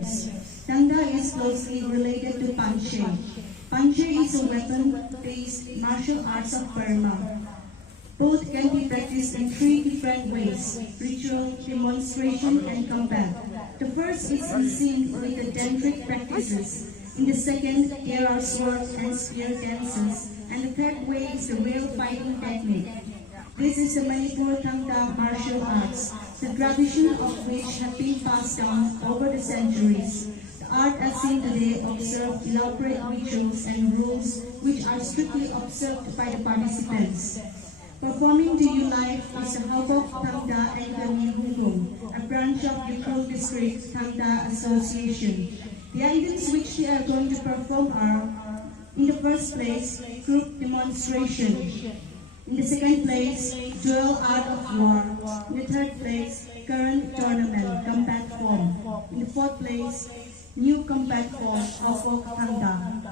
Tangda is closely related to Panche. Panche is a weapon-based martial arts of Burma. Both can be practiced in three different ways: ritual, demonstration, and combat. The first is in sync with the tantric practices. In the second, there are sword and spear dances. And the third way is the real fighting technique. This is the Manipur Tangda martial arts, the tradition of which have been passed down over the centuries. The art as seen today observes elaborate rituals and rules which are strictly observed by the participants. Performing to you live is the Haokok Thang and Hungreiyung, a branch of Ukhrul District Tangda Association. The items which they are going to perform are, in the first place, group demonstration. In the second place, dual art of war. In the third place, current tournament, combat form. In the fourth place, new combat form, Haokok Thang.